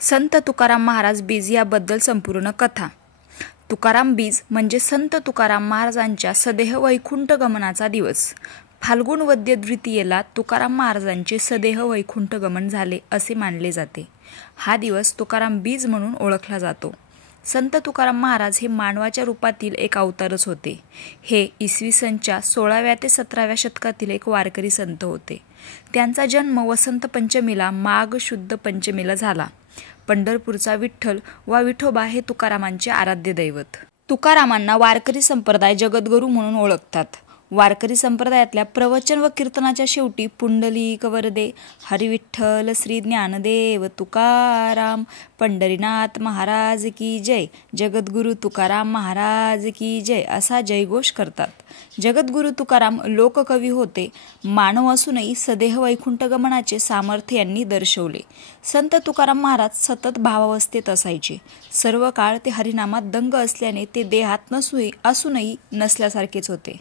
संत तुकाराम महाराज बीज याबद्दल संपूर्ण कथा। तुकाराम बीज म्हणजे संत तुकाराम महाराजांच्या सदेह वैकुंठ गमनाचा दिवस। फाल्गुन वद्य द्वितीयेला तुकाराम महाराजांचे सदेह वैकुंठ गमन झाले असे मानले जाते। हा दिवस तुकाराम बीज म्हणून ओळखला जातो। संत तुकाराम महाराज हे मानवाच्या रूपातील एक अवतारच होते। हे इसवी सनच्या 16व्या ते 17व्या शतकातील एक वारकरी संत होते। त्यांचा जन्म वसंत पंचमीला माघ शुद्ध पंचमीला झाला। पंढरपूरचा विठ्ठल वा विठोबा हे तुकारामांचे आराध्य दैवत। तुकारामांना वारकरी संप्रदाय जगद्गुरू म्हणून ओळखतात। वारकरी संप्रदायातल्या प्रवचन व कीर्तनाच्या शेवटी पुंडलिक वरदे हरी विठ्ठल श्री ज्ञानदेव तुकाराम पंढरीनाथ महाराज की जय, जगद्गुरू तुकाराम महाराज की जय असा जयघोष करतात। जगद्गुरू तुकाराम लोककवी होते। मानव असूनही सदेह वैकुंठ गमनाचे सामर्थ्य यांनी दर्शवले। संत तुकाराम महाराज सतत भावावस्थेत असायचे। सर्व काळ ते हरिनामात दंग असल्याने ते देहात असूनही नसल्यासारखेच होते।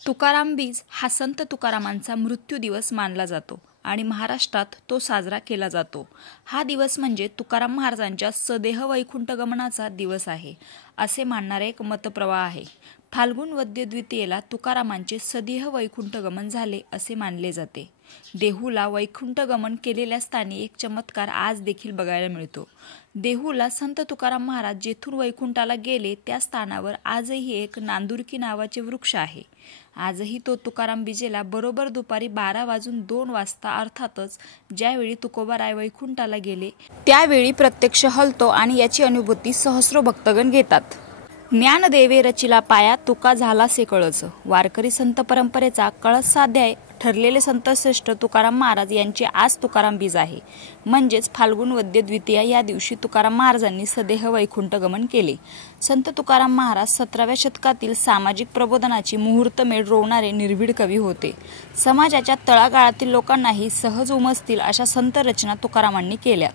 तुकाराम बीज हा संत तुकारामांचा मृत्यू दिवस मानला जातो आणि महाराष्ट्रात तो साजरा केला जातो। हा दिवस म्हणजे तुकाराम महाराजांच्या सदेह वैकुंठ गमनाचा दिवस आहे असे मानणारे एक मतप्रवाह आहे। फाल्गुन वद्य द्वितीयेला तुकारामांचे सदेह वैकुंठ गमन झाले असे मानले जाते। देहूला वैकुंठ गमन केलेल्या स्थानी एक चमत्कार आज देखील बघायला मिळतो। देहूला संत तुकाराम महाराज जेथून वैकुंठाला गेले त्या स्थानावर आजही एक नांदुरकी नावाचे वृक्ष आहे। आजही तो तुकाराम बीजेला बरोबर दुपारी 12:02 अर्थातच ज्यावेळी तुकोबाराय वैकुंठाला गेले त्यावेळी प्रत्यक्ष हलतो आणि याची अनुभूती सहस्रो भक्तगण घेतात। ज्ञानदेवे रचिला पाया तुका झाला से कळस। वारकरी संत परंपरेचा कळसाध्याय ठरलेले संतश्रेष्ठ तुकाराम महाराज यांचे आज तुकाराम बीज आहे। म्हणजेच फाल्गुन वद्य द्वितीया या दिवशी तुकाराम महाराजांनी सदेह वैकुंठ गमन केले। संत तुकाराम महाराज 17व्या शतकातील सामाजिक प्रबोधनाची मुहूर्तमेढ रोवणारे निर्भीड कवी होते। समाजाच्या तळागाळातील लोकांनाही सहज उमजतील अशा संत रचना तुकारामांनी केल्या।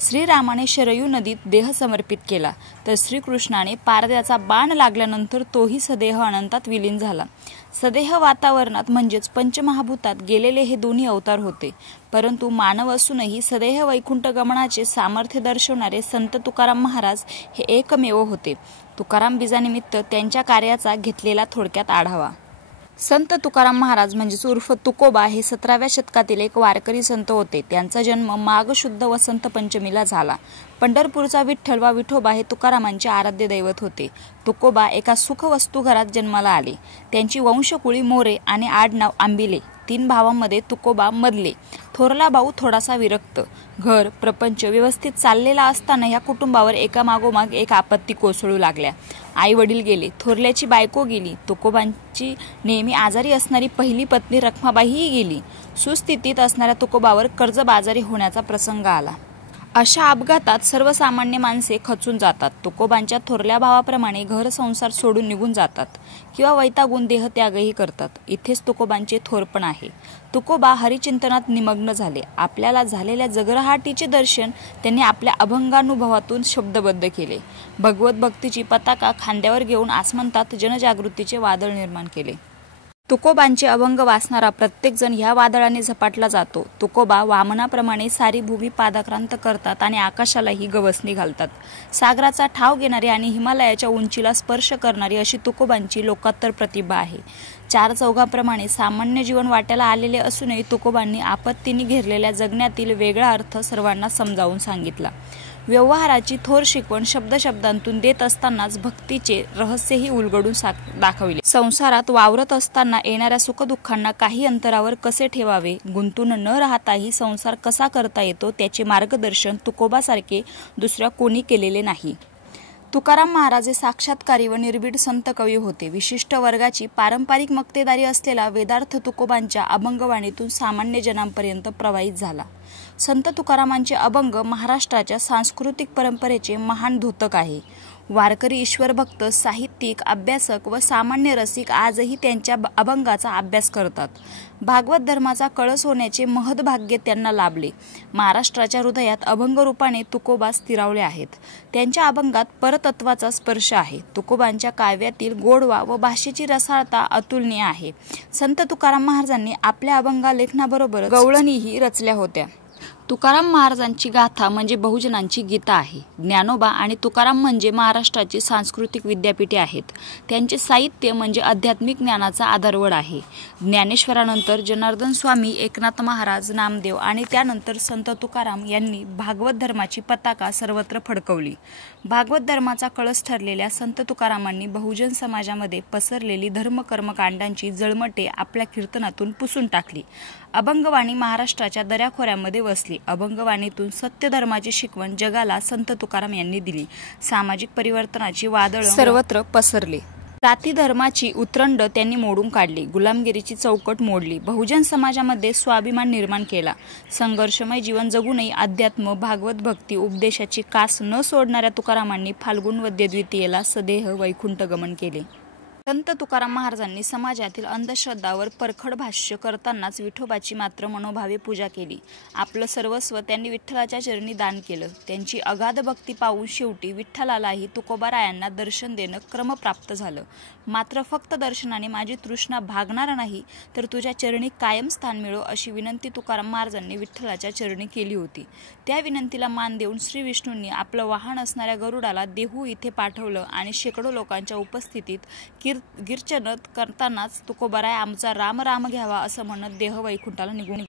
श्रीरामाने शरयू नदीत देह समर्पित केला तर श्रीकृष्णाने पारद्याचा बाण लागल्यानंतर तोही सदेह अनंतात विलीन झाला। सदेह वातावरणात म्हणजेच पंचमहाभूतात गेलेले हे दोन्ही अवतार होते। परंतु मानव असूनही सदेह वैकुंठ गमनाचे सामर्थ्य दर्शवणारे संत तुकाराम महाराज हे एकमेव होते। तुकाराम बीजानिमित्त त्यांच्या कार्याचा घेतलेला थोडक्यात आढावा। संत तुकाराम महाराज म्हणजेच उर्फ तुकोबा हे 17व्या शतकातील एक वारकरी संत होते। त्यांचा जन्म माघ शुद्ध वसंत पंचमीला झाला। पंढरपूरचा विठ्ठल वा विठोबा हे तुकारामांचे आराध्य दैवत होते। तुकोबा एका सुखवस्तू घरात जन्माला आले। त्यांची वंशकुळी मोरे आणि आडनाव आंबिले। 3 भावांमध्ये तुकोबा मधले। थोरला भाऊ थोडासा विरक्त। घर प्रपंच व्यवस्थित चाललेला असताना या कुटुंबावर एकामागोमाग एक आपत्ती कोसळू लागल्या। आई वडील गेले, थोरल्याची बायको गेली, तुकोबांची नेहमी आजारी असणारी पहिली पत्नी रखमाबाईही गेली। सुस्थितीत असणाऱ्या तुकोबावर कर्जबाजारी होण्याचा प्रसंग आला। अशा अपघातात सर्वसामान्य माणसे खचून जातात। तुकोबांच्या थोरल्या भावाप्रमाणे घर संसार सोडून निघून जातात किंवा वैतागून देहत्यागही करतात। इथेच तुकोबांचे थोरपण आहे। तुकोबा हरिचिंतनात निमग्न झाले। आपल्याला झालेल्या जगरहाटीचे दर्शन त्यांनी आपल्या अभंगानुभवातून शब्दबद्ध केले। भगवत भक्तीची पताका खांद्यावर घेऊन आसमंतात जनजागृतीचे वादळ निर्माण केले। तुकोबांचे अभंग वाचणारा प्रत्येक जण ह्या वादळाने झपाटला जातो। तुकोबा वामनाप्रमाणे सारी भूमी पादाक्रांत करतात आणि आकाशालाही गवसणी घालतात। सागराचा ठाव घेणारी आणि हिमालयाच्या उंचीला स्पर्श करणारी अशी तुकोबांची लोकोत्तर प्रतिभा आहे। 4 चौघांप्रमाणे सामान्य जीवन वाट्याला आलेले असूनही तुकोबांनी आपत्तीने घेरलेल्या जगण्यातील वेगळा अर्थ सर्वांना समजावून सांगितला। व्यवहाराची थोर शिकवण शब्दांतून देत असतानाच भक्तीचे रहस्यही उलगडून दाखविले। संसारात वावरत असताना येणाऱ्या सुखदुःखांना काही अंतरावर कसे ठेवावे, गुंतून न राहताही संसार कसा करता येतो त्याचे मार्गदर्शन तुकोबासारखे दुसऱ्या कोणी केलेले नाही। तुकाराम महाराज हे साक्षात्कारी व निर्भीड संत कवी होते। विशिष्ट वर्गाची पारंपरिक मक्तेदारी असलेला वेदार्थ तुकोबांच्या अभंगवाणीतून सामान्य जनांपर्यंत प्रवाहित झाला। संत तुकारामांचे अभंग महाराष्ट्राच्या सांस्कृतिक परंपरेचे महान द्योतक आहे। वारकरी ईश्वरभक्त, साहित्यिक, अभ्यासक व सामान्य रसिक आजही त्यांच्या अभंगाचा अभ्यास करतात। भागवत धर्माचा कळस होण्याचे महद भाग्य त्यांना लाभले। महाराष्ट्राच्या हृदयात अभंग रूपाने तुकोबा स्थिरावले आहेत। त्यांच्या अभंगात परतत्वाचा स्पर्श आहे। तुकोबांच्या काव्यातील गोडवा व भाषेची रसाळता अतुलनीय आहे। संत तुकाराम महाराजांनी आपल्या अभंगा लेखनाबरोबर गवळणीही रचल्या होत्या। तुकाराम महाराजांची गाथा म्हणजे बहुजनांची गीता आहे. ज्ञानोबा आणि तुकाराम म्हणजे महाराष्ट्राची सांस्कृतिक विद्यापीठे आहेत. त्यांचे साहित्य म्हणजे आध्यात्मिक ज्ञानाचा आधारवड आहे. ज्ञानेश्वरानंतर जनार्दन स्वामी, एकनाथ महाराज, नामदेव आणि त्यानंतर संत तुकाराम यांनी भागवत धर्माची पताका सर्वत्र फडकवली. भागवत धर्माचा कळस ठरलेल्या संत तुकारामांनी बहुजन समाजामध्ये पसरलेली धर्मकर्मकांडांची जळमटे आपल्या कीर्तनातून पुसून टाकली. अभंगवाणी महाराष्ट्राच्या दऱ्याखोऱ्यामध्ये वसली. अभंगवाणीतून सत्य धर्माची शिकवण जगाला संत तुकाराम यांनी दिली. सामाजिक परिवर्तनाची वादळ सर्वत्र पसरले. जाती धर्माची उतरंड त्यांनी मोडून काढली. गुलामगिरीची चौकट मोडली. बहुजन समाजामध्ये स्वाभिमान निर्माण केला. संघर्षमय जीवन जगूनही अध्यात्म, भागवत भक्ती, उपदेशाची कास न सोडणाऱ्या तुकारामांनी फाल्गुन वद्य द्वितीयेला सदेह वैकुंठ गमन केले. संत तुकाराम महाराजांनी समाजातील अंधश्रद्धावर परखड भाष्य करतानाच विठोबाची मात्र मनोभावे पूजा केली. आपलं सर्वस्व त्यांनी विठ्ठलाच्या चरणी दान केलं. त्यांची अगाध भक्ती पाहून शेवटी विठ्ठलालाही तुकोबारायांना दर्शन देणं क्रमप्राप्त झालं. मात्र फक्त दर्शनाने माझी तृष्णा भागणार नाही, तर तुझ्या चरणी कायम स्थान मिळो अशी विनंती तुकाराम महाराजांनी विठ्ठलाच्या चरणी केली होती. त्या विनंतीला मान देऊन श्री विष्णूंनी आपलं वाहन असणाऱ्या गरुडाला देहू इथे पाठवलं आणि शेकडो लोकांच्या उपस्थितीत गिरचनत करतानाच तुकोबाराय आमचा राम राम घ्यावा असं म्हणत देह वैकुंठाला निघून